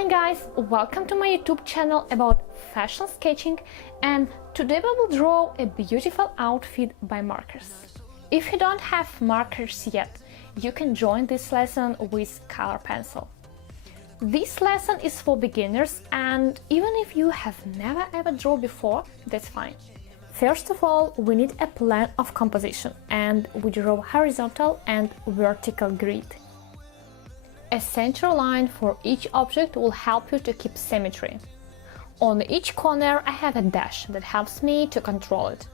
Hi guys, welcome to my YouTube channel about fashion sketching, and today we will draw a beautiful outfit by markers. If you don't have markers yet, you can join this lesson with color pencil. This lesson is for beginners, and even if you have never ever drawn before, that's fine. First of all, we need a plan of composition, and we draw horizontal and vertical grid. A center line for each object will help you to keep symmetry. On each corner I have a dash that helps me to control it.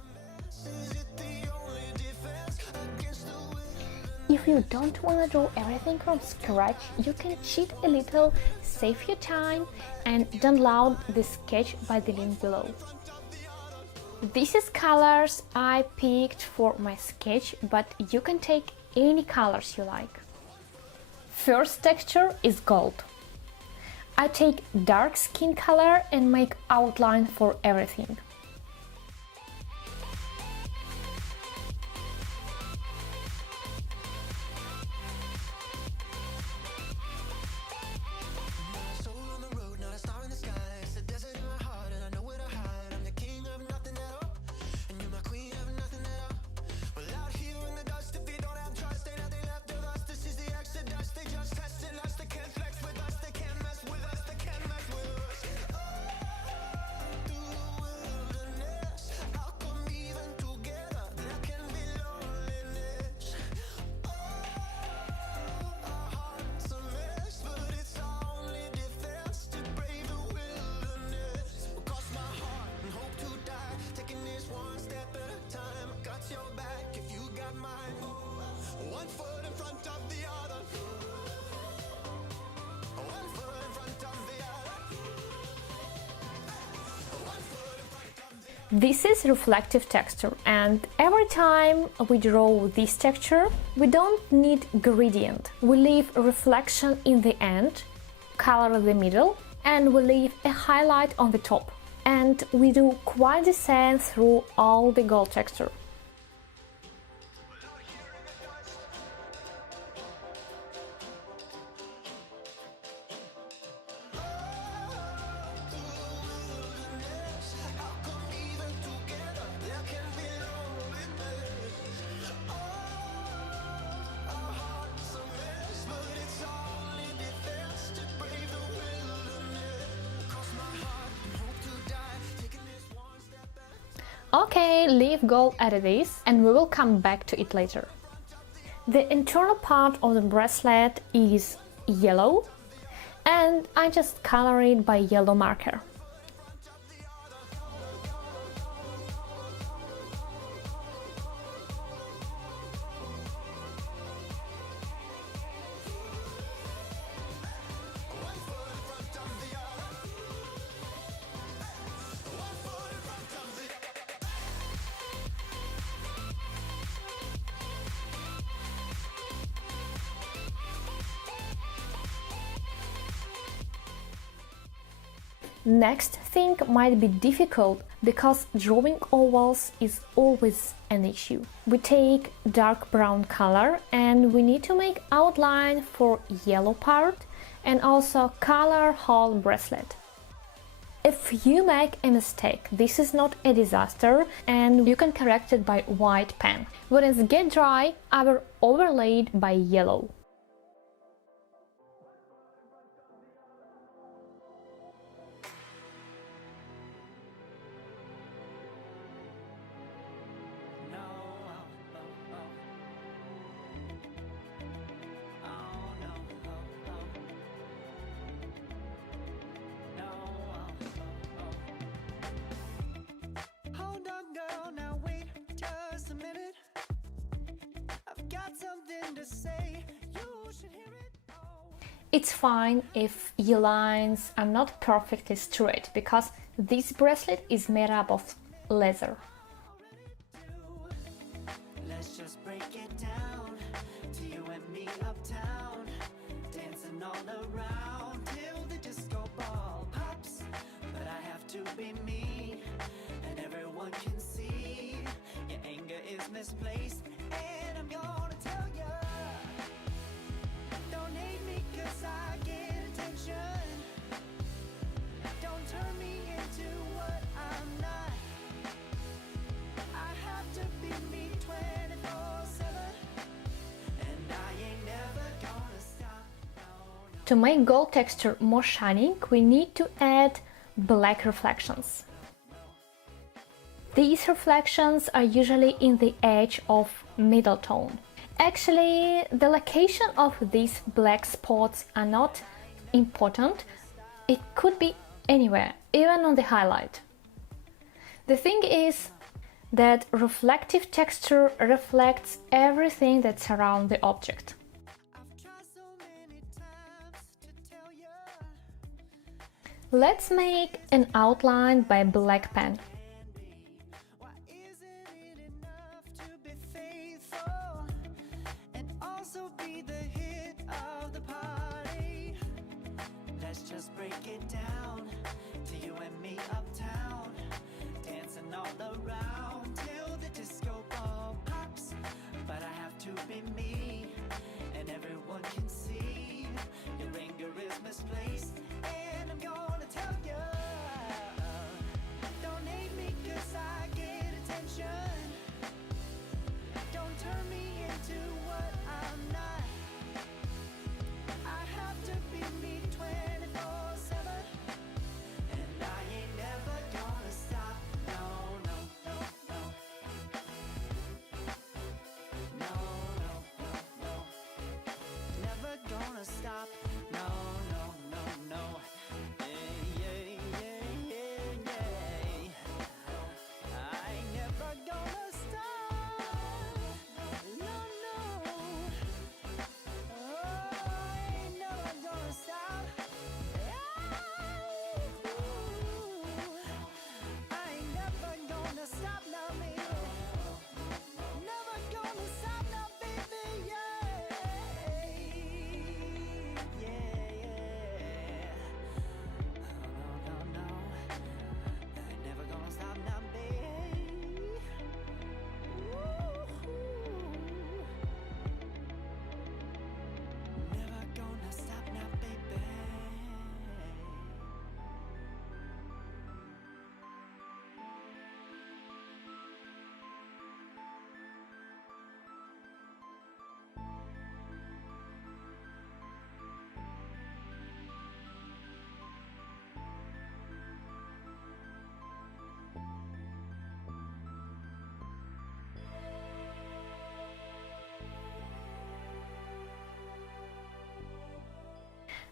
If you don't want to draw everything from scratch, you can cheat a little, save your time, and download the sketch by the link below. This is colors I picked for my sketch, but you can take any colors you like. First texture is gold. I take dark skin color and make outline for everything. This is reflective texture, and every time we draw this texture, we don't need gradient. We leave a reflection in the end, color the middle, and we leave a highlight on the top. And we do quite the same through all the gold texture. Okay, leave gold as it is, and we will come back to it later. The internal part of the bracelet is yellow, and I just color it by yellow marker. Next thing might be difficult because drawing ovals is always an issue. We take dark brown color and we need to make outline for yellow part and also color whole bracelet. If you make a mistake, this is not a disaster and you can correct it by white pen. When it gets dry, I will overlay it by yellow. It's fine if your lines are not perfectly straight, because this bracelet is made up of leather. Let's just break it down to you and me uptown, dancing all around till the disco ball pops. But I have to be me, and everyone can see your anger is misplaced, and I'm gonna tell you, don't hate me 'cause I get attention. 24/7, and I ain't never gonna stop. No, no. To make gold texture more shining, we need to add black reflections. These reflections are usually in the edge of middle tone. Actually, the location of these black spots are not important. It could be anywhere, even on the highlight. The thing is that reflective texture reflects everything that surrounds the object. I've tried so many times to tell you. Let's make an outline by black pen. Why isn't it enough to be faithful and also be the hit of the party? Let's just break it down to you and me uptown, dancing all around till the disco ball pops. But I have to be me, and everyone can see your anger is misplaced, and I'm gonna tell you. Don't hate me 'cause I get attention. Don't turn me into what I'm not. I have to be me 24/7, and I ain't never gonna stop. No, no, no, no. No, no, no, no. Never gonna stop. No, no, no, no. Yeah, yeah, yeah, yeah, yeah. I ain't never gonna stop. No, no. Oh, I ain't never gonna stop. I ain't never gonna stop now, baby. Never gonna stop now, baby. Yeah, yeah, yeah. No, no, no, no. I ain't never gonna stop now, baby. Never gonna stop now, baby.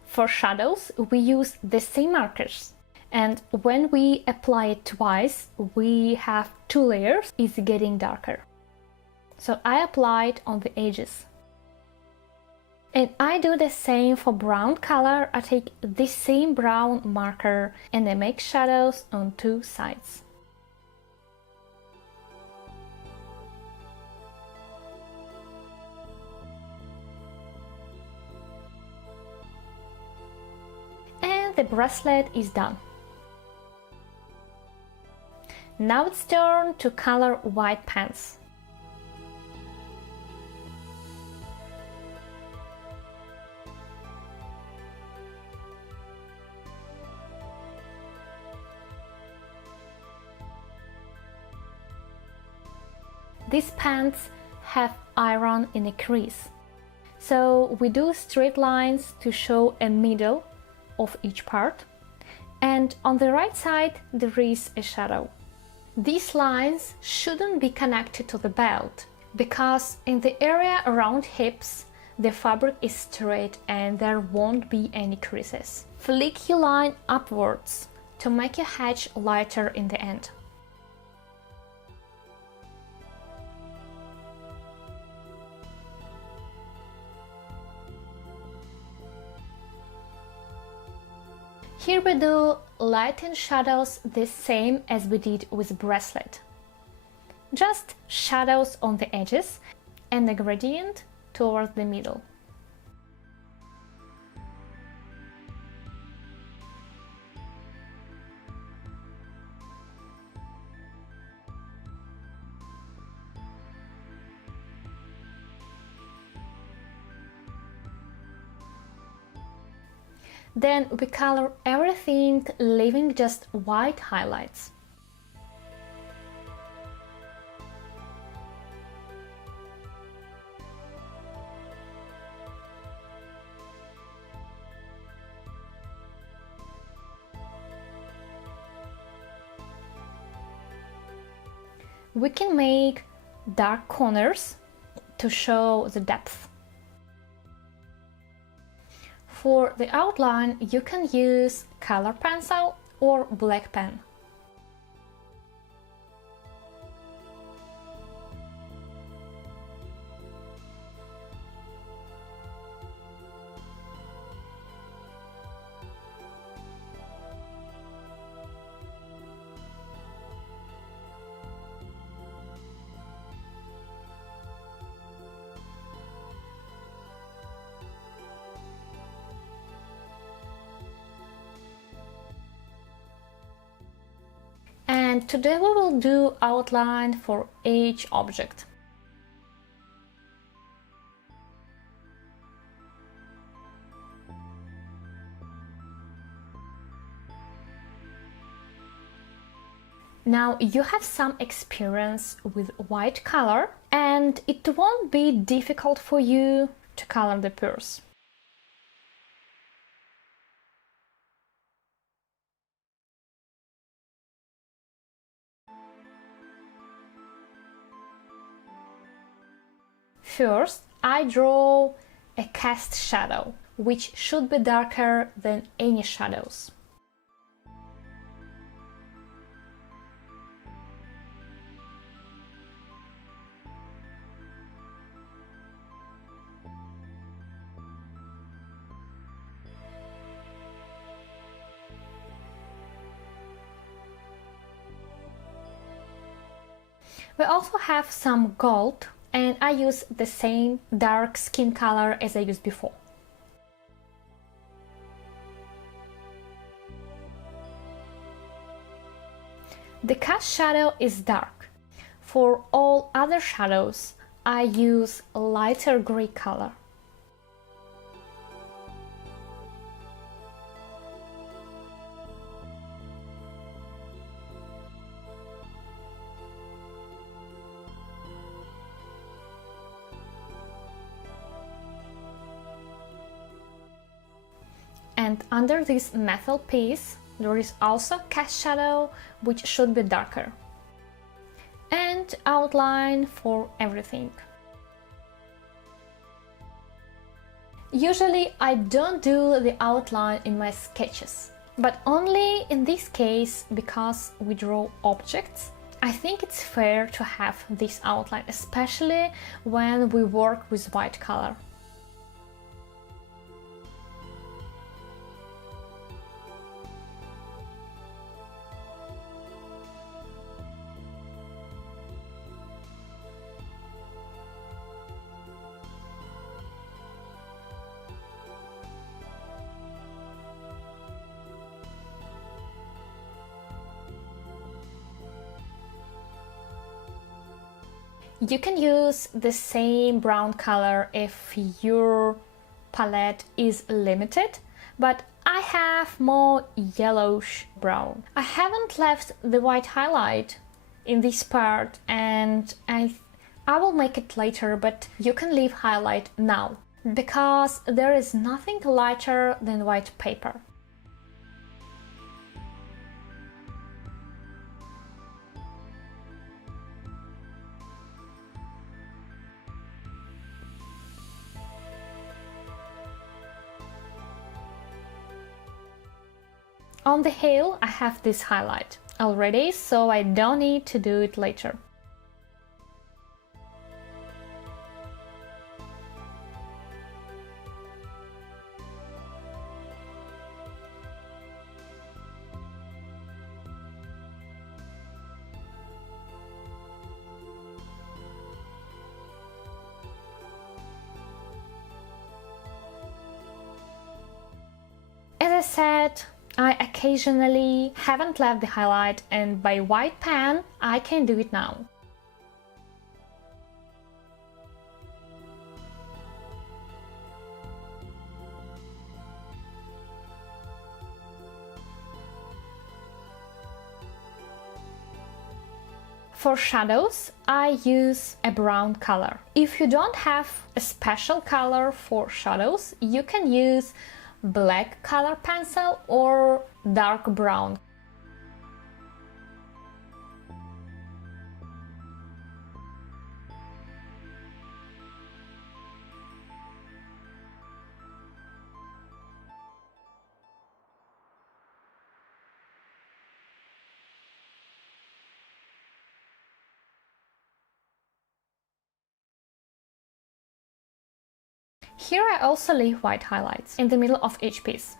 For shadows, we use the same markers. And when we apply it twice, we have two layers. It's getting darker. So I apply it on the edges. And I do the same for brown color. I take the same brown marker and I make shadows on two sides. And the bracelet is done. Now it's turn to color white pants. These pants have iron in a crease, so we do straight lines to show a middle of each part, and on the right side there is a shadow. These lines shouldn't be connected to the belt, because in the area around hips the fabric is straight and there won't be any creases. Flick your line upwards to make your hedge lighter in the end. Here we do lighten shadows the same as we did with bracelet. Just shadows on the edges and a gradient towards the middle. Then we color everything, leaving just white highlights. we can make dark corners to show the depth. For the outline, you can use color pencil or black pen. And today we will do outline for each object. Now you have some experience with white color, and it won't be difficult for you to color the purse. First, I draw a cast shadow, which should be darker than any shadows. We also have some gold, and I use the same dark skin color as I used before. The cast shadow is dark. For all other shadows, I use a lighter gray color. And under this metal piece, there is also cast shadow, which should be darker. And outline for everything. Usually I don't do the outline in my sketches, but only in this case, because we draw objects, I think it's fair to have this outline, especially when we work with white color. You can use the same brown color if your palette is limited, but I have more yellowish brown. I haven't left the white highlight in this part, and I will make it later, but you can leave highlight now, because there is nothing lighter than white paper. On the heel, I have this highlight already, so I don't need to do it later. As I said, I occasionally haven't left the highlight, and by white pen I can do it now. For shadows, I use a brown color. If you don't have a special color for shadows, you can use black color pencil or dark brown. Here I also leave white highlights in the middle of each piece.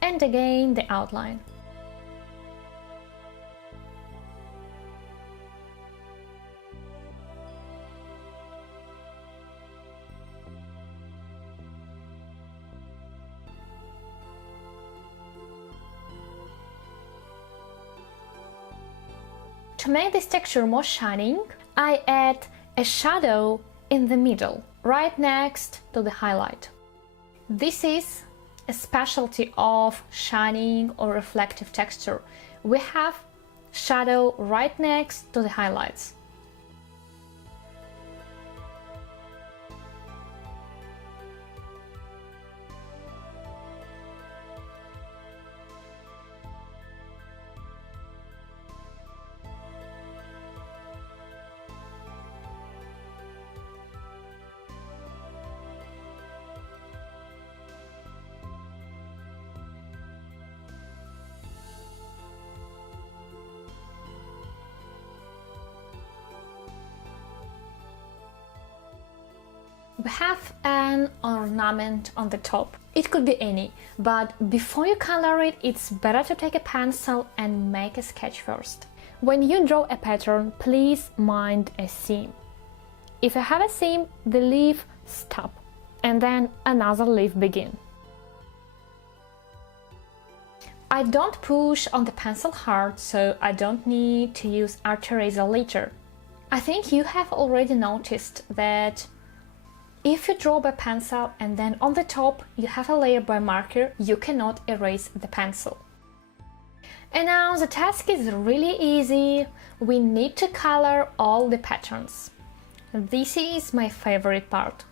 And again the outline. To make this texture more shining, I add a shadow in the middle, right next to the highlight. This is a specialty of shining or reflective texture. We have shadow right next to the highlights. We have an ornament on the top. It could be any, but before you color it, it's better to take a pencil and make a sketch first. When you draw a pattern, please mind a seam. If you have a seam, the leaf stop, and then another leaf begin. I don't push on the pencil hard, so I don't need to use art eraser later. I think you have already noticed that if you draw by pencil and then on the top you have a layer by marker, you cannot erase the pencil. And now the task is really easy. We need to color all the patterns. This is my favorite part.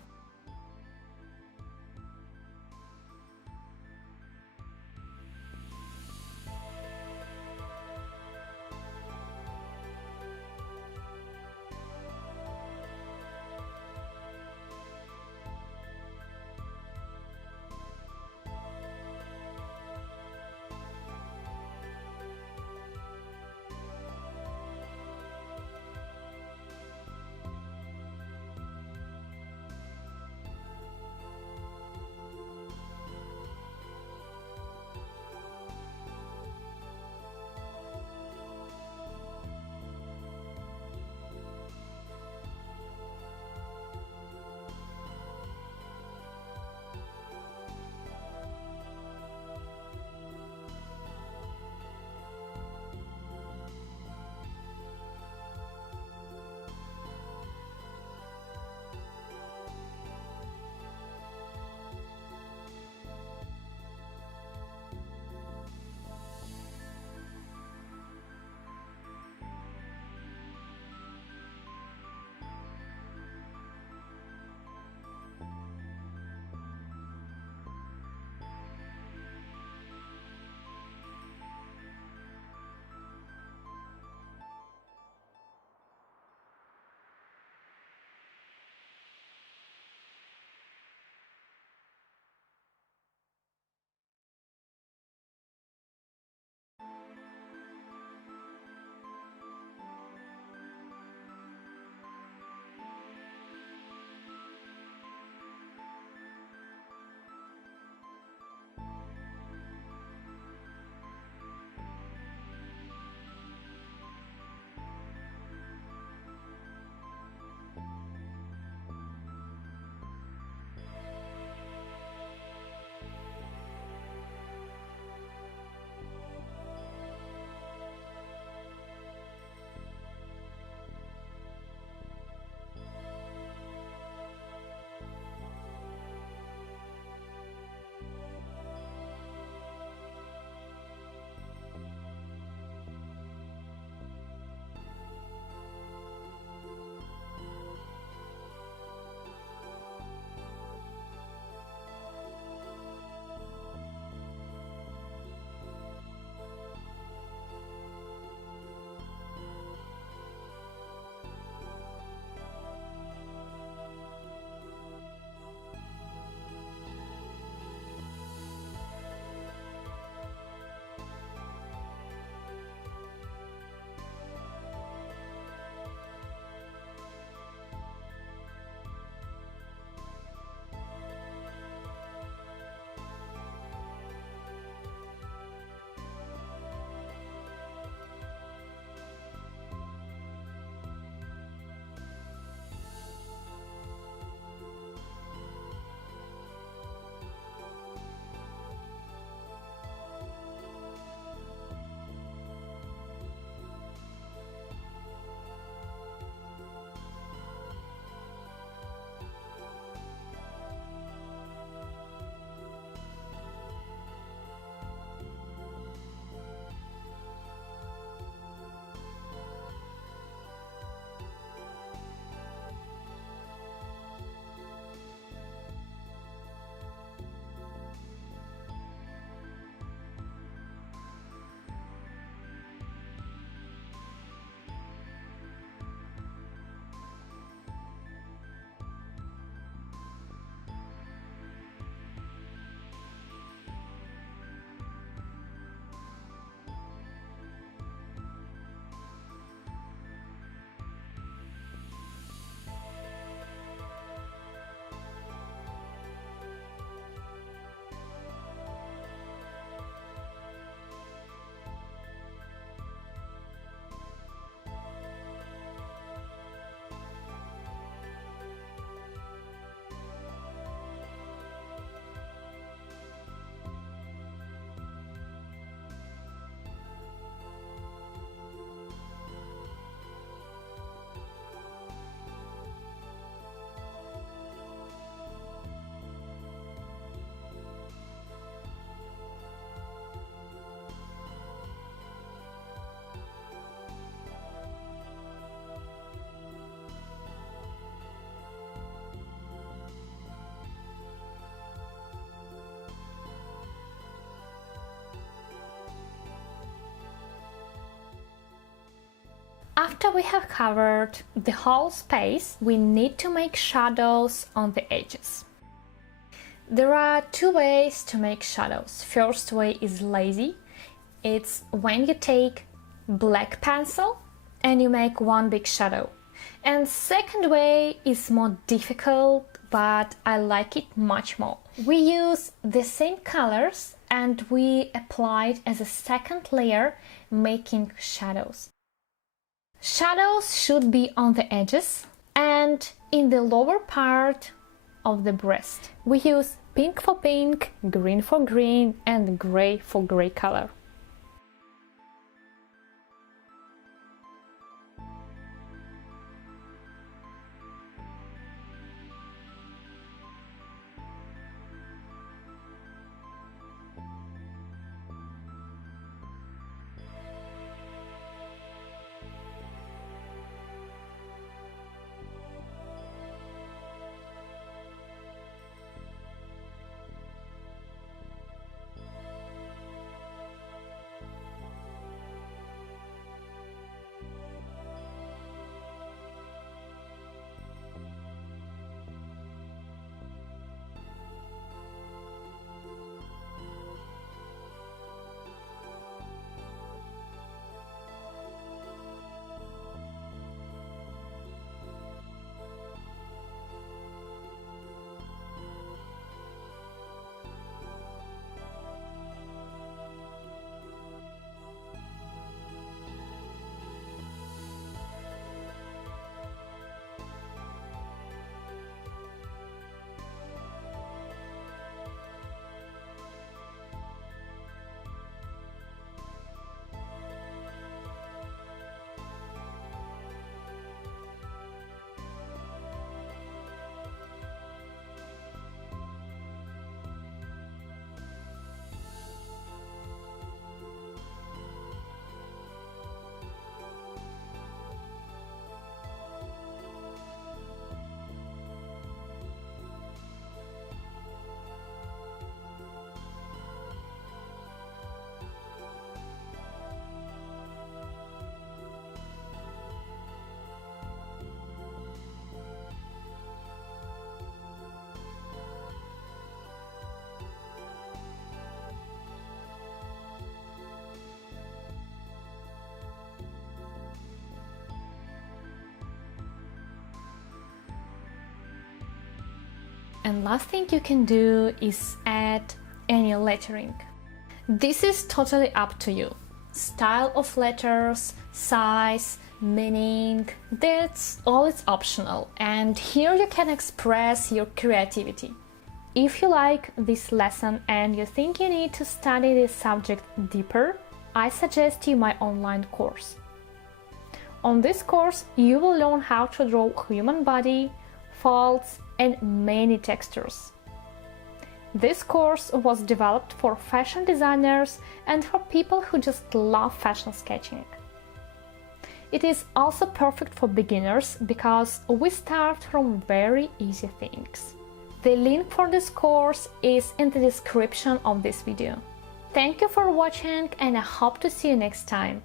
After we have covered the whole space, we need to make shadows on the edges. There are two ways to make shadows. First way is lazy. It's when you take black pencil and you make one big shadow. And second way is more difficult, but I like it much more. We use the same colors and we apply it as a second layer, making shadows. Shadows should be on the edges and in the lower part of the breast. We use pink for pink, green for green, and gray for gray color. And last thing you can do is add any lettering. This is totally up to you. Style of letters, size, meaning, that's all it's optional. And here you can express your creativity. If you like this lesson and you think you need to study this subject deeper, I suggest you my online course. On this course, you will learn how to draw human body, folds, and many textures. This course was developed for fashion designers and for people who just love fashion sketching. It is also perfect for beginners because we start from very easy things. The link for this course is in the description of this video. Thank you for watching and I hope to see you next time.